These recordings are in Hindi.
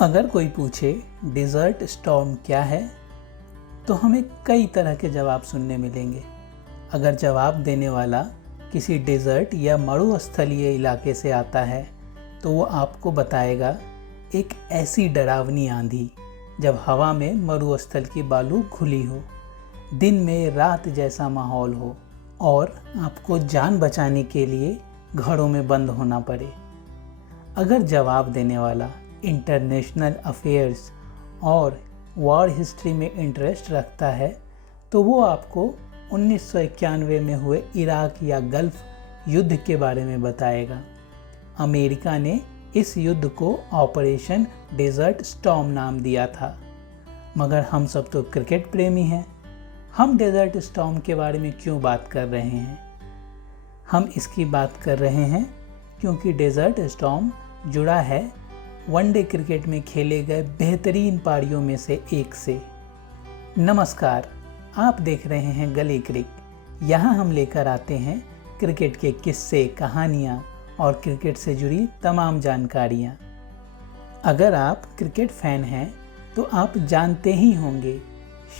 अगर कोई पूछे डेजर्ट स्टॉर्म क्या है, तो हमें कई तरह के जवाब सुनने मिलेंगे। अगर जवाब देने वाला किसी डेजर्ट या मरुस्थलीय इलाके से आता है, तो वो आपको बताएगा एक ऐसी डरावनी आंधी जब हवा में मरुस्थल की बालू घुली हो, दिन में रात जैसा माहौल हो और आपको जान बचाने के लिए घरों में बंद होना पड़े। अगर जवाब देने वाला इंटरनेशनल अफेयर्स और वॉर हिस्ट्री में इंटरेस्ट रखता है, तो वो आपको 1991 में हुए इराक या गल्फ युद्ध के बारे में बताएगा। अमेरिका ने इस युद्ध को ऑपरेशन डेजर्ट स्टॉर्म नाम दिया था। मगर हम सब तो क्रिकेट प्रेमी हैं, हम डेजर्ट स्टॉर्म के बारे में क्यों बात कर रहे हैं? हम इसकी बात कर रहे हैं क्योंकि डेजर्ट स्टॉर्म जुड़ा है वनडे क्रिकेट में खेले गए बेहतरीन पारियों में से एक से। नमस्कार, आप देख रहे हैं गली क्रिक। यहाँ हम लेकर आते हैं क्रिकेट के किस्से, कहानियाँ और क्रिकेट से जुड़ी तमाम जानकारियाँ। अगर आप क्रिकेट फैन हैं तो आप जानते ही होंगे,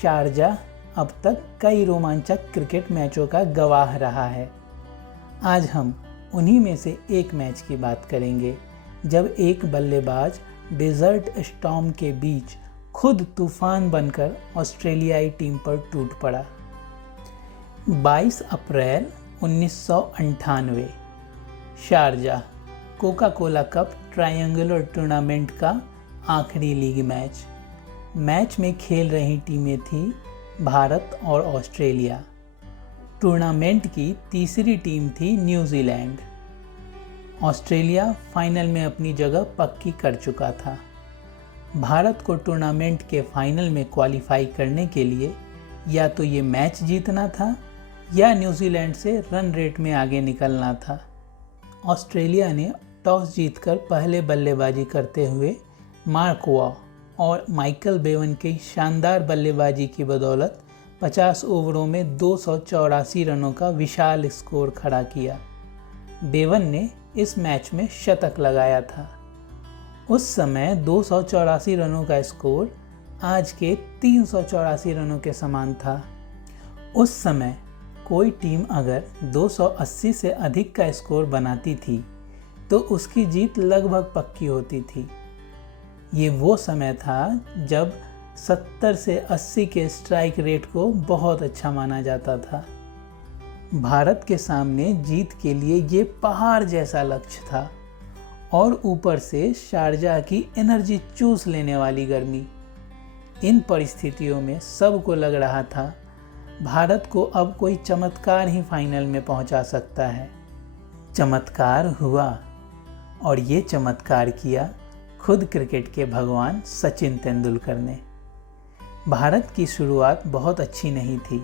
शारजाह अब तक कई रोमांचक क्रिकेट मैचों का गवाह रहा है। आज हम उन्हीं में से एक मैच की बात करेंगे जब एक बल्लेबाज डेजर्ट स्टॉर्म के बीच खुद तूफान बनकर ऑस्ट्रेलियाई टीम पर टूट पड़ा। 22 अप्रैल 1998 Sharjah Coca Cola cup triangular tournament का आखिरी लीग मैच में खेल रही टीमें थी भारत और ऑस्ट्रेलिया। टूर्नामेंट की तीसरी टीम थी न्यूजीलैंड। ऑस्ट्रेलिया फाइनल में अपनी जगह पक्की कर चुका था। भारत को टूर्नामेंट के फाइनल में क्वालिफाई करने के लिए या तो ये मैच जीतना था या न्यूजीलैंड से रन रेट में आगे निकलना था। ऑस्ट्रेलिया ने टॉस जीतकर पहले बल्लेबाजी करते हुए मार्क वॉ और माइकल बेवन की शानदार बल्लेबाजी की बदौलत 50 ओवरों में 284 रनों का विशाल स्कोर खड़ा किया। बेवन ने इस मैच में शतक लगाया था। उस समय 284 रनों का स्कोर आज के 384 रनों के समान था। उस समय कोई टीम अगर 280 से अधिक का स्कोर बनाती थी तो उसकी जीत लगभग पक्की होती थी। ये वो समय था जब 70 से 80 के स्ट्राइक रेट को बहुत अच्छा माना जाता था। भारत के सामने जीत के लिए ये पहाड़ जैसा लक्ष्य था और ऊपर से शारजाह की एनर्जी चूस लेने वाली गर्मी। इन परिस्थितियों में सबको लग रहा था भारत को अब कोई चमत्कार ही फाइनल में पहुंचा सकता है। चमत्कार हुआ और ये चमत्कार किया खुद क्रिकेट के भगवान सचिन तेंदुलकर ने। भारत की शुरुआत बहुत अच्छी नहीं थी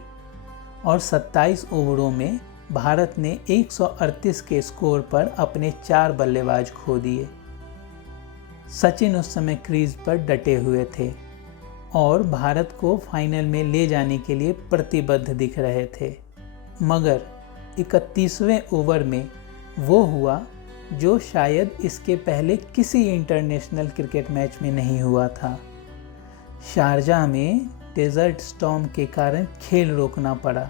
और 27 ओवरों में भारत ने 138 के स्कोर पर अपने 4 बल्लेबाज खो दिए। सचिन उस समय क्रीज पर डटे हुए थे और भारत को फाइनल में ले जाने के लिए प्रतिबद्ध दिख रहे थे। मगर 31वें ओवर में वो हुआ जो शायद इसके पहले किसी इंटरनेशनल क्रिकेट मैच में नहीं हुआ था। शारजाह में डेजर्ट स्टॉर्म के कारण खेल रोकना पड़ा।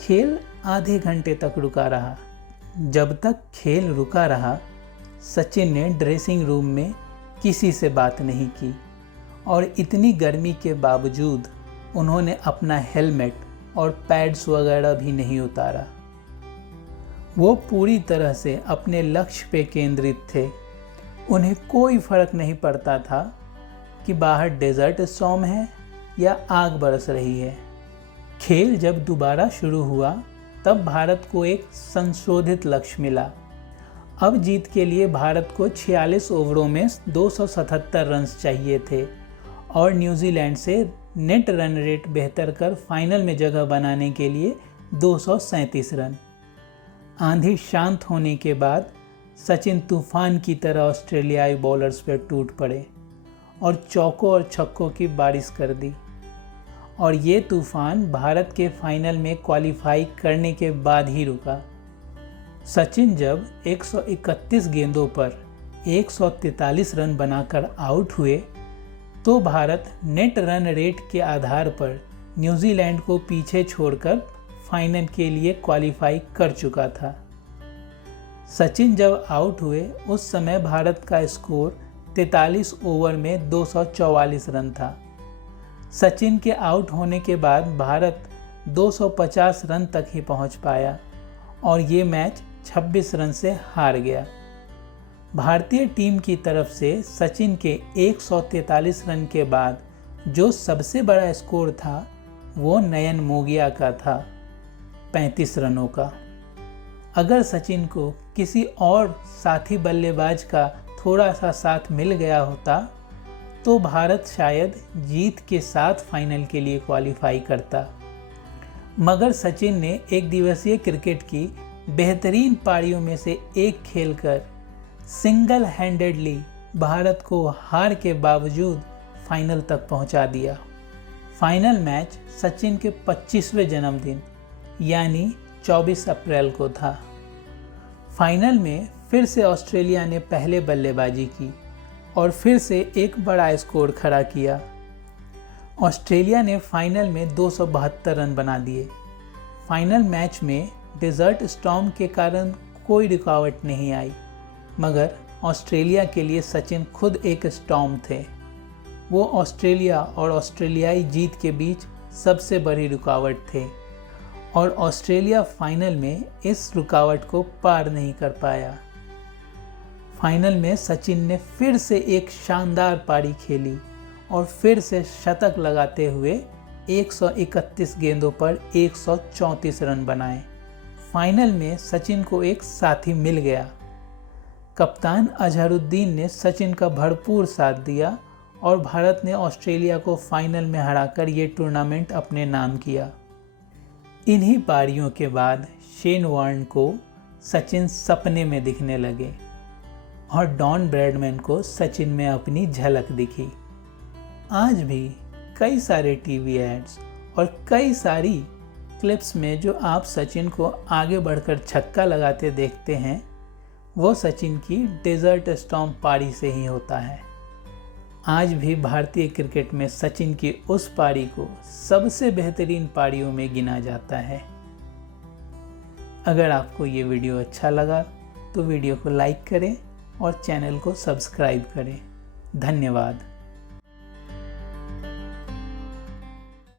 खेल आधे घंटे तक रुका रहा। जब तक खेल रुका रहा, सचिन ने ड्रेसिंग रूम में किसी से बात नहीं की और इतनी गर्मी के बावजूद उन्होंने अपना हेलमेट और पैड्स वगैरह भी नहीं उतारा। वो पूरी तरह से अपने लक्ष्य पे केंद्रित थे। उन्हें कोई फर्क नहीं पड़ता था कि बाहर डेजर्ट स्टॉर्म है या आग बरस रही है। खेल जब दोबारा शुरू हुआ तब भारत को एक संशोधित लक्ष्य मिला। अब जीत के लिए भारत को 46 ओवरों में 277 रन्स चाहिए थे और न्यूजीलैंड से नेट रन रेट बेहतर कर फाइनल में जगह बनाने के लिए 237 रन। आंधी शांत होने के बाद सचिन तूफान की तरह ऑस्ट्रेलियाई बॉलर्स पर टूट पड़े और चौकों और छक्कों की बारिश कर दी। और ये तूफान भारत के फाइनल में क्वालिफाई करने के बाद ही रुका। सचिन जब 131 गेंदों पर 143 रन बनाकर आउट हुए तो भारत नेट रन रेट के आधार पर न्यूजीलैंड को पीछे छोड़कर फाइनल के लिए क्वालिफाई कर चुका था। सचिन जब आउट हुए उस समय भारत का स्कोर 43 ओवर में 244 रन था। सचिन के आउट होने के बाद भारत 250 रन तक ही पहुंच पाया और ये मैच 26 रन से हार गया। भारतीय टीम की तरफ से सचिन के 143 रन के बाद जो सबसे बड़ा स्कोर था वो नयन मोगिया का था, 35 रनों का। अगर सचिन को किसी और साथी बल्लेबाज का थोड़ा सा साथ मिल गया होता तो भारत शायद जीत के साथ फाइनल के लिए क्वालिफाई करता। मगर सचिन ने एक दिवसीय क्रिकेट की बेहतरीन पारियों में से एक खेलकर सिंगल हैंडेडली भारत को हार के बावजूद फाइनल तक पहुंचा दिया। फाइनल मैच सचिन के 25वें जन्मदिन यानी 24 अप्रैल को था। फाइनल में फिर से ऑस्ट्रेलिया ने पहले बल्लेबाजी की और फिर से एक बड़ा स्कोर खड़ा किया। ऑस्ट्रेलिया ने फाइनल में 272 रन बना दिए। फाइनल मैच में डेजर्ट स्टॉर्म के कारण कोई रुकावट नहीं आई, मगर ऑस्ट्रेलिया के लिए सचिन खुद एक स्टॉर्म थे। वो ऑस्ट्रेलिया और ऑस्ट्रेलियाई जीत के बीच सबसे बड़ी रुकावट थे और ऑस्ट्रेलिया फाइनल में इस रुकावट को पार नहीं कर पाया। फाइनल में सचिन ने फिर से एक शानदार पारी खेली और फिर से शतक लगाते हुए 131 गेंदों पर 134 रन बनाए। फाइनल में सचिन को एक साथी मिल गया। कप्तान अजहरुद्दीन ने सचिन का भरपूर साथ दिया और भारत ने ऑस्ट्रेलिया को फाइनल में हराकर ये टूर्नामेंट अपने नाम किया। इन्हीं पारियों के बाद शेन वॉर्न को सचिन सपने में दिखने लगे और डॉन ब्रैडमैन को सचिन में अपनी झलक दिखी। आज भी कई सारे टीवी एड्स और कई सारी क्लिप्स में जो आप सचिन को आगे बढ़कर छक्का लगाते देखते हैं वो सचिन की डेजर्ट स्टॉर्म पारी से ही होता है। आज भी भारतीय क्रिकेट में सचिन की उस पारी को सबसे बेहतरीन पारियों में गिना जाता है। अगर आपको ये वीडियो अच्छा लगा तो वीडियो को लाइक करें और चैनल को सब्सक्राइब करें। धन्यवाद।